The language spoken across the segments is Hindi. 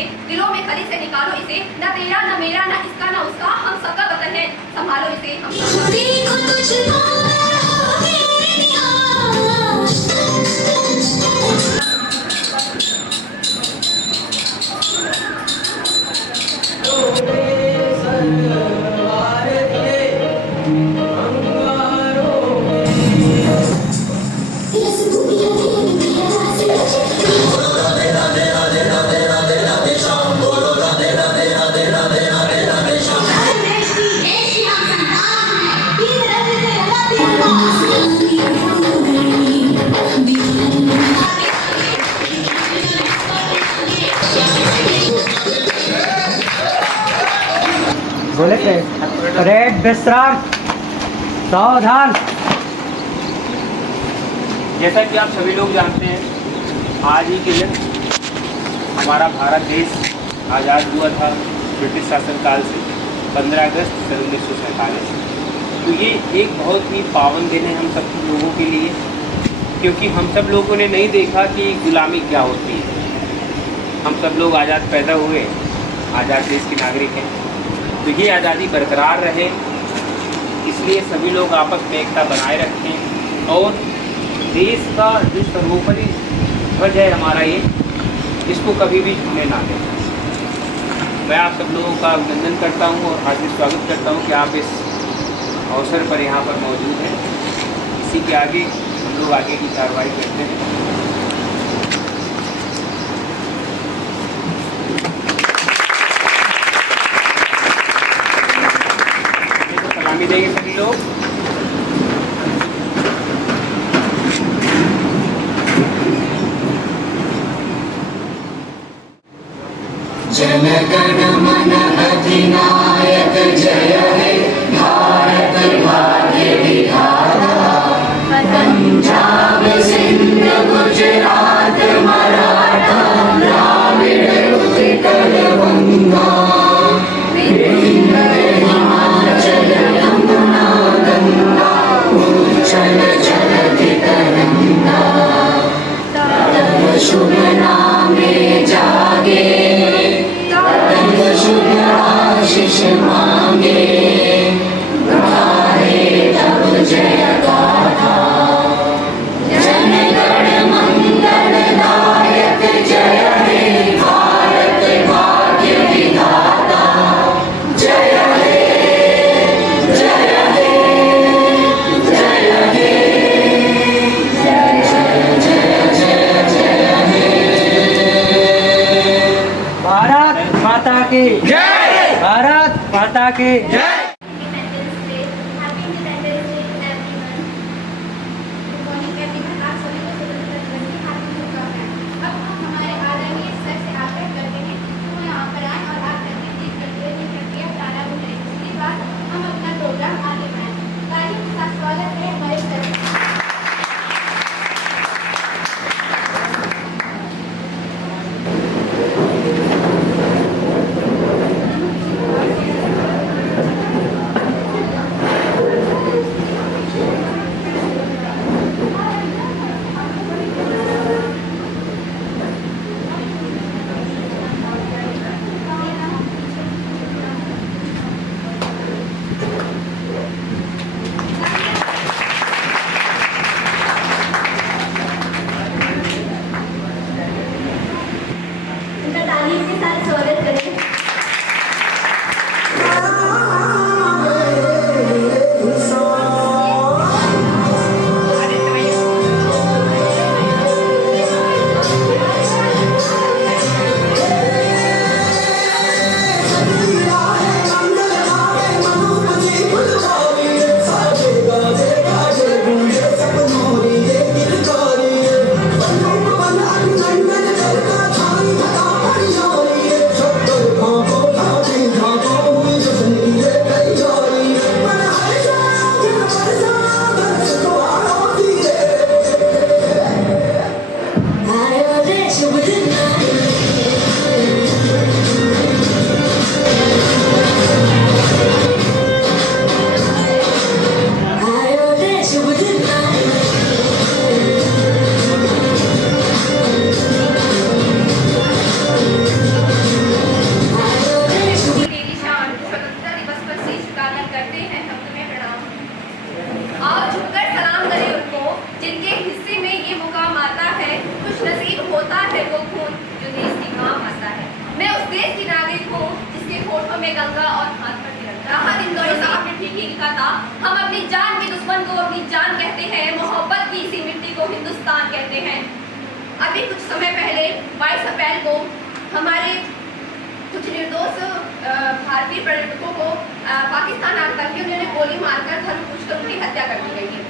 के दिलों में खली से निकालो इसे, न तेरा न मेरा न इसका न उसका, हम सबका वतन है, संभालो इसे हम बोले थे रेड विश्राम सावधान। जैसा कि आप सभी लोग जानते हैं, आज ही के दिन हमारा भारत देश आज़ाद हुआ था ब्रिटिश शासनकाल से 15 अगस्त 1947। तो ये एक बहुत ही पावन दिन है हम सब लोगों के लिए, क्योंकि हम सब लोगों ने नहीं देखा कि गुलामी क्या होती है। हम सब लोग आज़ाद पैदा हुए, आज़ाद देश के नागरिक हैं, तो ये आज़ादी बरकरार रहे, इसलिए सभी लोग आपस में एकता बनाए रखें और देश का जो सर्वोपरि ध्वज है हमारा ये, इसको कभी भी झुकने ना दें। मैं आप सब लोगों का अभिनंदन करता हूँ और हार्दिक स्वागत करता हूँ कि आप इस अवसर पर यहाँ पर मौजूद हैं। इसी के आगे हम लोग आगे की कार्रवाई करते हैं। सलामी देंगे सभी लोग। जन गण मन अधिनायक जय हे भारत भाग्य विधाता। पंजाब सिंध गुजरात मराठा द्राविड़ उत्कल बंगा, हिमाचल यमुना गंगा उच्चल जलधि तरंगा। तब शुभ नामे जागे, तब शुभ आशीष मांगे, गाहे तब जय गाथा। जन गण मंगल दायक जय हे भारत भाग्य विधाता। जय हे जय हे जय हे जय जय जय जय हे। भारत माता की जय, भारत माता की जय। में गंगा और हाथ पर तिरंगा। राहत इंदौरी साहब ने ठीक ही लिखा था, हम अपनी जान के दुश्मन को अपनी जान कहते हैं, मोहब्बत की इसी मिट्टी को हिंदुस्तान कहते हैं। अभी कुछ समय पहले 22 अप्रैल को हमारे कुछ निर्दोष भारतीय पर्यटकों को पाकिस्तान आतंकियों ने गोली मारकर धर्म पूछकर उनकी हत्या कर दी गई है।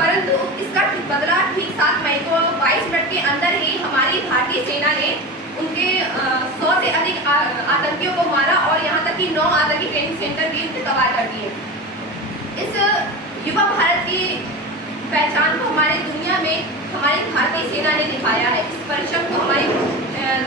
परंतु इसका बदला ठीक 7 मई को 22 मिनट के अंदर ही हमारी भारतीय सेना ने उनके 100 से अधिक आतंकियों को मारा और यहाँ तक कि 9 आतंकी ट्रेनिंग सेंटर भी उनको तबाह कर दिए। इस युवा भारत की पहचान को हमारी दुनिया में हमारी भारतीय सेना ने दिखाया है। इस परिश्रम को हमारे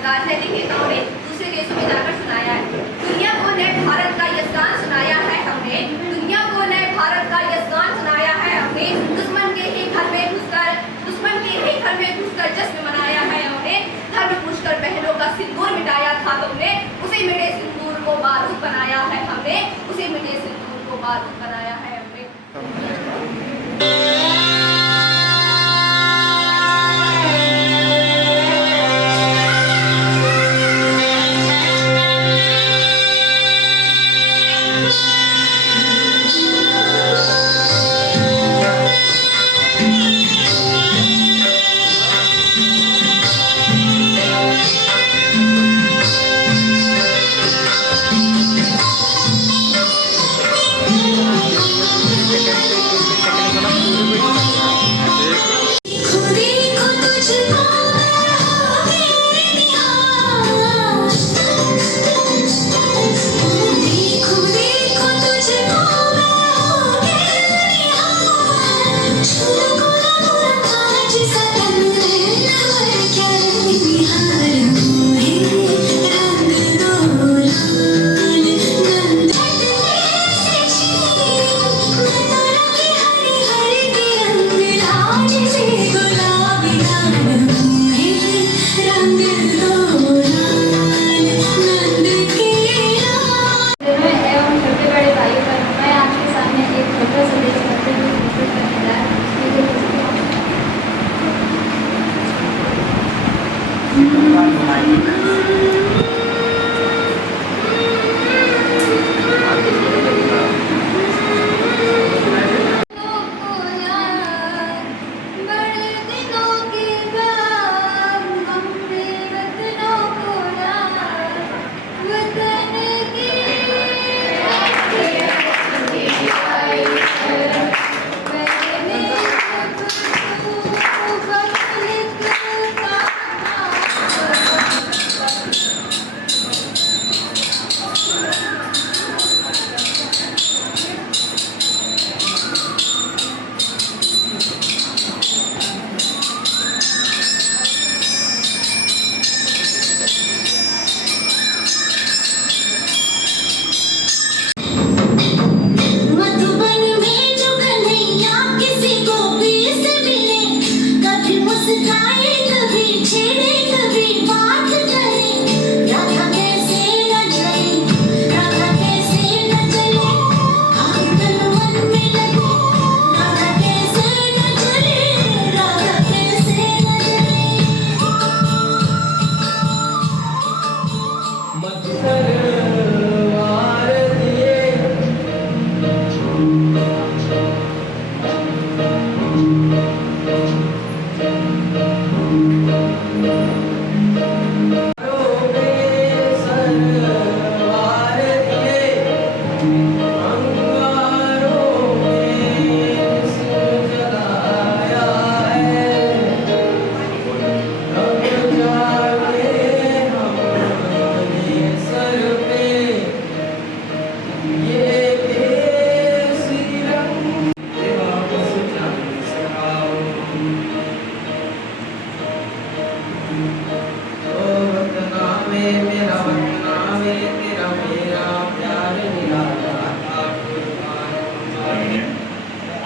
राजनीतिक नेताओं ने दूसरे देशों में जाकर सुनाया है। दुनिया को नए भारत का यशगान सुनाया है हमने, दुनिया को नए भारत का यशगान सुनाया है हमने। दुश्मन के ही घर में घुसकर जश्न मनाया है हमने। धर्म पूछकर बहनों का सिंदूर मिटाया था तुमने, उसी मिटे सिंदूर को बारूद बनाया है हमने, उसी मिटे सिंदूर को बारूद बनाया है हमने।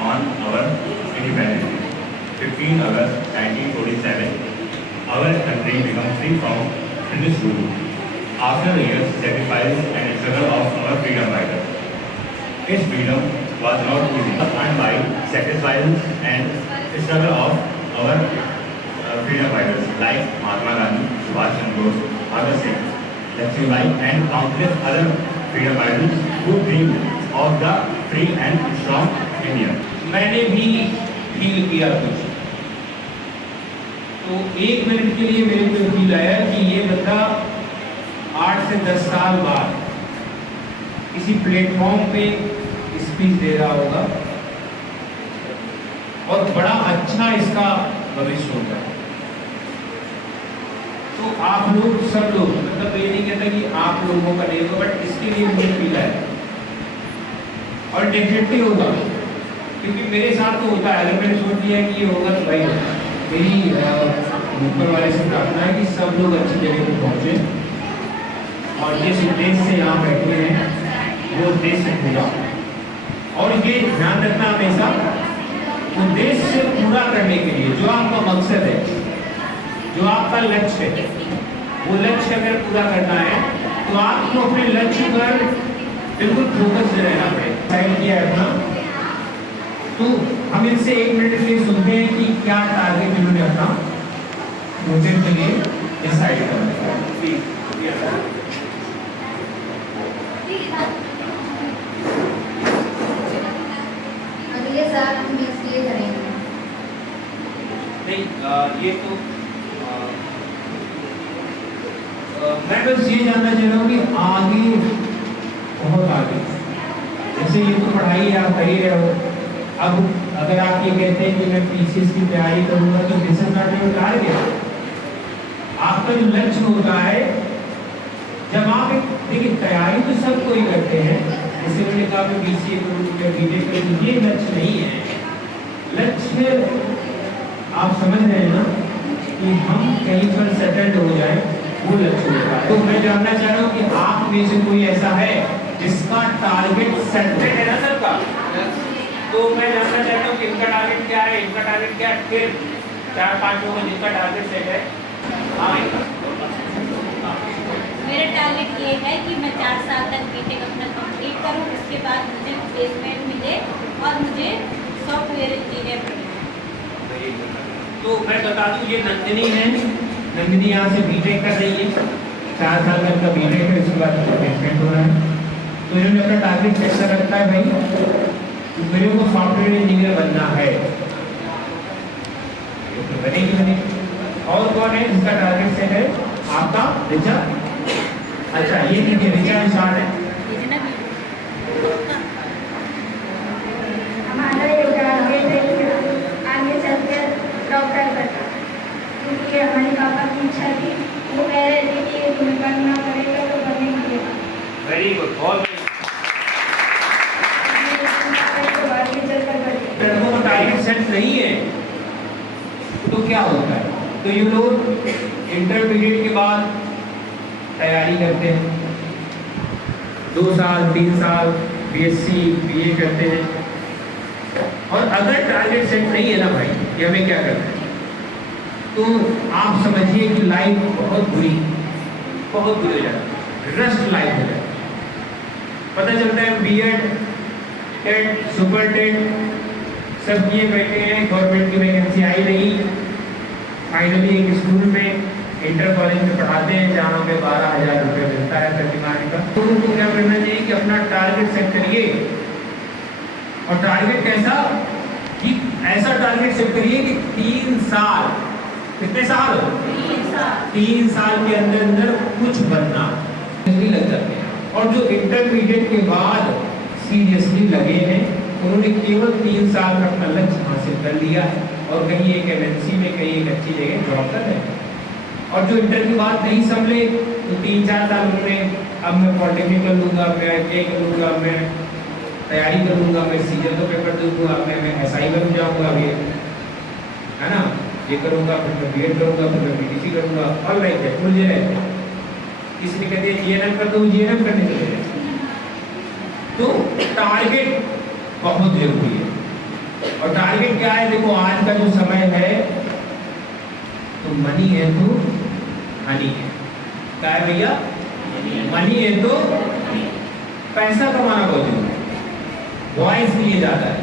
On our independence day, 15 August 1947, our country became free from British rule. After years sacrifice and struggle of our freedom fighters, its freedom was not easy, and by sacrifice and struggle of our freedom fighters like Mahatma Gandhi, Subhash Chandra Bose, Bhagat Singh, Lakshmibai, and countless other freedom fighters who dream of the free and strong India. मैंने भी फील किया कुछ, तो 1 मिनट के लिए मेरे को फील आया कि ये बंदा 8 से 10 साल बाद किसी प्लेटफॉर्म पे स्पीच दे रहा होगा और बड़ा अच्छा इसका भविष्य होगा। तो आप लोग सब लोग, मतलब ये नहीं कहता कि आप लोगों का नहीं होगा, बट इसके लिए मुझे फील है और डेफिनेटली होगा, क्योंकि मेरे साथ तो होता है। अगर मैंने सोच लिया कि ये होगा तो भाई मेरी ऊपर वाले से प्रार्थना है कि सब लोग अच्छी जगह पे पहुंचे और जिस उद्देश्य से यहाँ बैठे हैं वो उद्देश्य पूरा, और ये ध्यान रखना हमेशा उद्देश्य पूरा करने के लिए जो आपका मकसद है, जो आपका लक्ष्य है, वो लक्ष्य अगर पूरा करना है तो आपको अपने लक्ष्य पर बिल्कुल फोकस रहना पड़ेगा। साइड किया है अपना, तो हम इनसे 1 मिनट के लिए सुनते हैं कि क्या टारगेट इन्होंने अपना प्रोजेक्ट के लिए डिसाइड करना है। अगले साल हम इसलिए करेंगे। नहीं, ये तो मैं बस ये जानना चाह रहा हूँ कि आगे, बहुत आगे, जैसे ये तो पढ़ाई आप कर ही रहे हो, अब अगर आप ये कहते हैं कि मैं पीसीएस की तैयारी करूँगा तो this is not your target. आपका जो लक्ष्य होता है, जब आप देखिए तैयारी तो सब कोई करते हैं, जैसे मैंने कहा मैं बीसीए करूँ या बीटेक करूँ, ये लक्ष्य नहीं है। लक्ष्य आप समझ रहे हैं ना कि हम कहीं पर सेटल्ड हो जाए, वो लक्ष्य होता है। तो मैं जानना चाह रहा हूँ कि आप में से कोई ऐसा है जिसका टारगेट सेटल्ड है ना सबका? तो मैं जानना चाहता हूँ कि इनका टारगेट क्या है, इनका टारगेट क्या है, फिर 4-5 लोगों जिनका टारगेट सेट है। हाँ, मेरा टारगेट ये है कि मैं 4 साल तक बीटेक अपना कंप्लीट करूं, उसके बाद मुझे प्लेसमेंट मिले और मुझे सॉफ्टवेयर इंजीनियर बने। तो मैं बता दूं ये नंदिनी है, नंदिनी यहाँ से बीटेक कर रही है, 4 साल तक का बीटेक है, उसके बाद प्लेसमेंट हो रहा है। तो इन्होंने अपना टारगेट सेट कर रखा है भाई तो मेरे को सॉफ्टवेयर इंजीनियर बनना है, तो बनेगी बनेगी। और कौन है जिसका टारगेट सेट है? आपका रिचा। अच्छा, ये देखिए रिचा निशान है। हमारा ये टारगेट है कि आगे चलकर डॉक्टर बनना, क्योंकि हमारे पापा की इच्छा थी, वो कह रहे थे कि तुम्हें बनना पड़ेगा तो बनेंगे। वेरी गुड, बहुत लड़कों का टारगेट सेट नहीं है तो क्या होता है? तो ये लोग इंटरमीडिएट के बाद तैयारी करते हैं, 2 साल 3 साल बीएससी बीए करते हैं, और अगर टारगेट सेट नहीं है ना भाई कि हमें क्या करना है, तो आप समझिए कि लाइफ बहुत बुरी हो जाती है, रस्ट लाइफ हो जाती है। पता चलता है बीएड, टेट, सुपर टेट सब किए बैठे हैं, गवर्नमेंट की वैकेंसी आई नहीं, फाइनली एक स्कूल में इंटर कॉलेज में पढ़ाते हैं जहाँ पे 12,000 रुपये मिलता है प्रति माह का। तो उनको क्या करना चाहिए कि अपना टारगेट सेट करिए, और टारगेट कैसा कि ऐसा टारगेट सेट करिए कि 3 साल, कितने साल? 3 साल के अंदर अंदर कुछ बनना लग जाते हैं। और जो इंटरमीडिएट के बाद सीरियसली लगे हैं, उन्होंने केवल 3 साल में अपना लक्ष्य हासिल कर लिया है और कहीं एक एमएनसी में, कहीं एक अच्छी जगह जॉब कर रहे हैं। और जो इंटर की बात नहीं संभले तो 3-4 साल उन्होंने, अब मैं पॉलिटेक्निक कर लूँगा, मैं ITI कर लूँगा, मैं तैयारी करूँगा, मैं सीजन का पेपर दूँगा, मैं SI बन जाऊँगा, है ना, ये करूँगा, फिर मैं BEd करूँगा, फिर मैं PTC करूँगा, और लाइक है उलझे रहते हैं। किसी ने कहते हैं GNM कर दो, GNM करने के लिए। तो टारगेट बहुत जरूरी है। और टारगेट क्या है? देखो आज का जो समय है तो मनी है तो हनी है। क्या है भैया? मनी है तो पैसा कमाना बहुत जरूरी है। वॉइस लिए जाता है,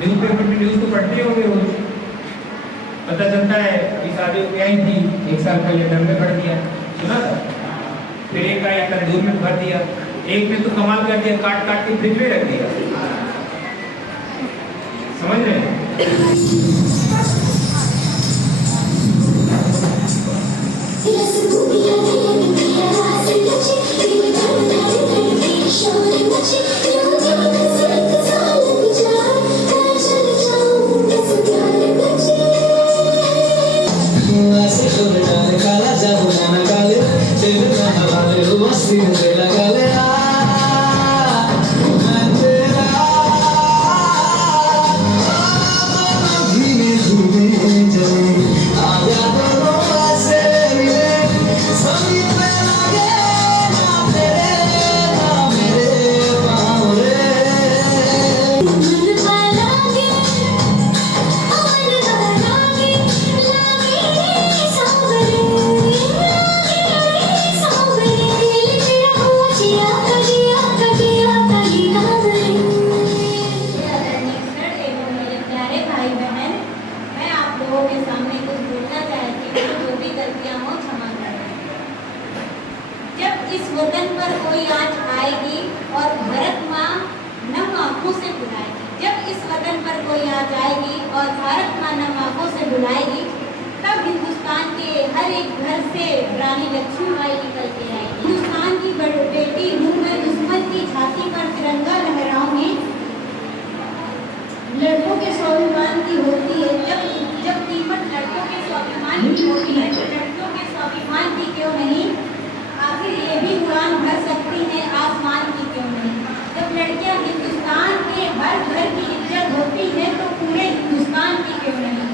न्यूज़पेपर में न्यूज़ तो पढ़ते होंगे रोज, पता चलता है कि शादी हो गई थी, 1 साल पहले घर में पढ़ दिया, सुना था। फिर एक का या तंदूर में भर दिया, एक में तो कमाल कर दिया, काट काट के फ्रिज में रख दिया। समझ रहे हैं? इस वतन पर कोई आज आएगी और भारत माँ नम आँखों से बुलाएगी। जब इस वतन पर कोई आज आएगी और भारत माँ नम आँखों से बुलाएगी, तब हिंदुस्तान के हर एक घर से रानी लक्ष्मीबाई निकल के आएगी। हिंदुस्तान की बेटी हूँ मैं, दुश्मन की छाती पर तिरंगा लहराऊंगी। लड़कों के स्वाभिमान की होती है, जब कीमत लड़कों के स्वाभिमान की होती है तो लड़कियों के स्वाभिमान की क्यों नहीं? आखिर ये भी उड़ान भर सकती है आसमान की क्यों नहीं? जब लड़कियां हिंदुस्तान के हर घर की इज्जत होती है तो पूरे हिंदुस्तान की क्यों नहीं?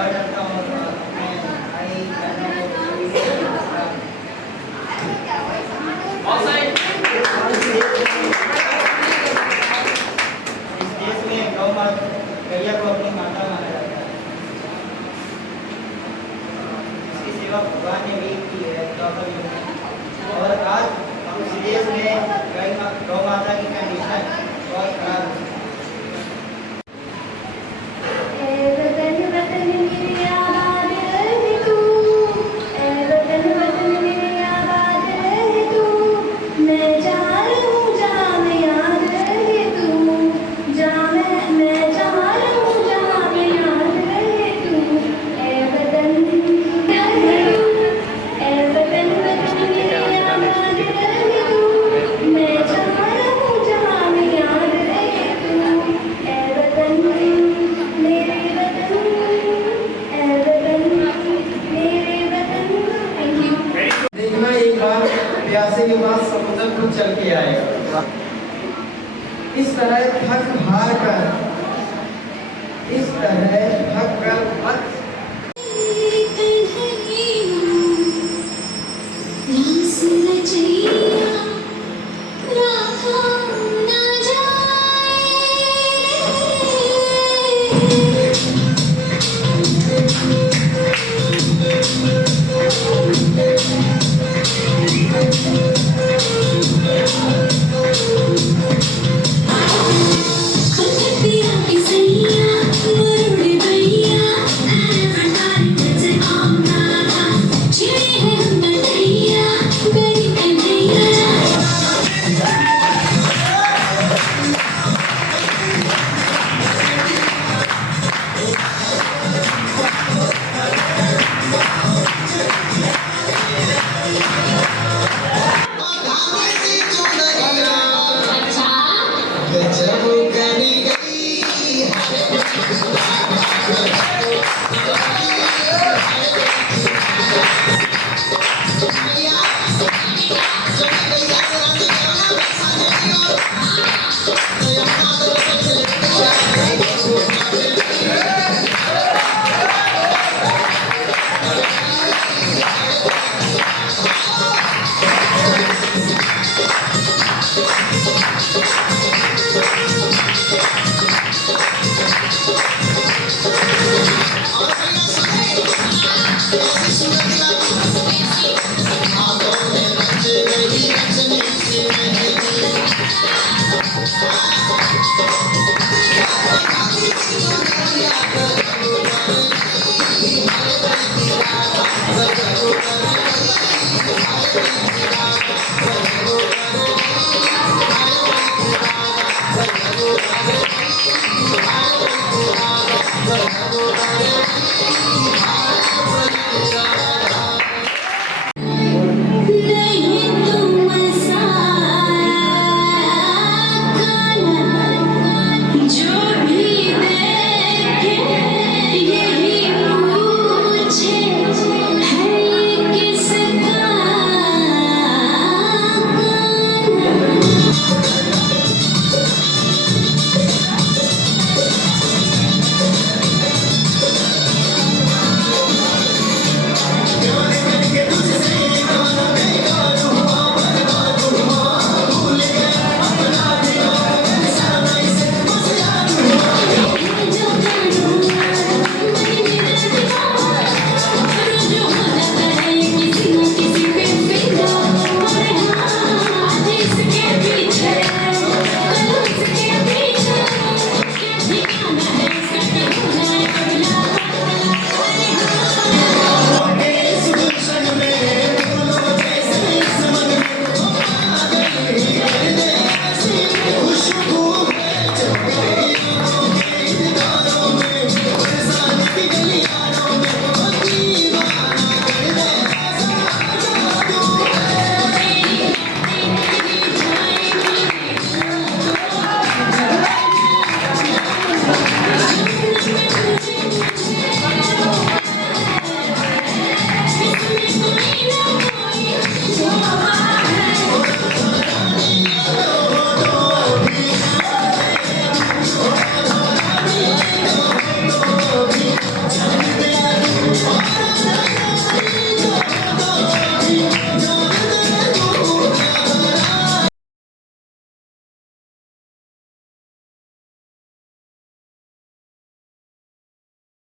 नमस्कार करता हूँ और अपने भाई बहनों को सभी को नमस्कार। इस देश में गौ माता गैया को अपनी माता माना जाता है। इसकी सेवा भगवान ने भी की है द्वापर युग में। और आज इस देश में गौ माता की कंडीशन बहुत खराब है। प्यासे के बाद समुद्र को चल के आएगा। इस तरह थक हार कर, इस तरह थक कर मत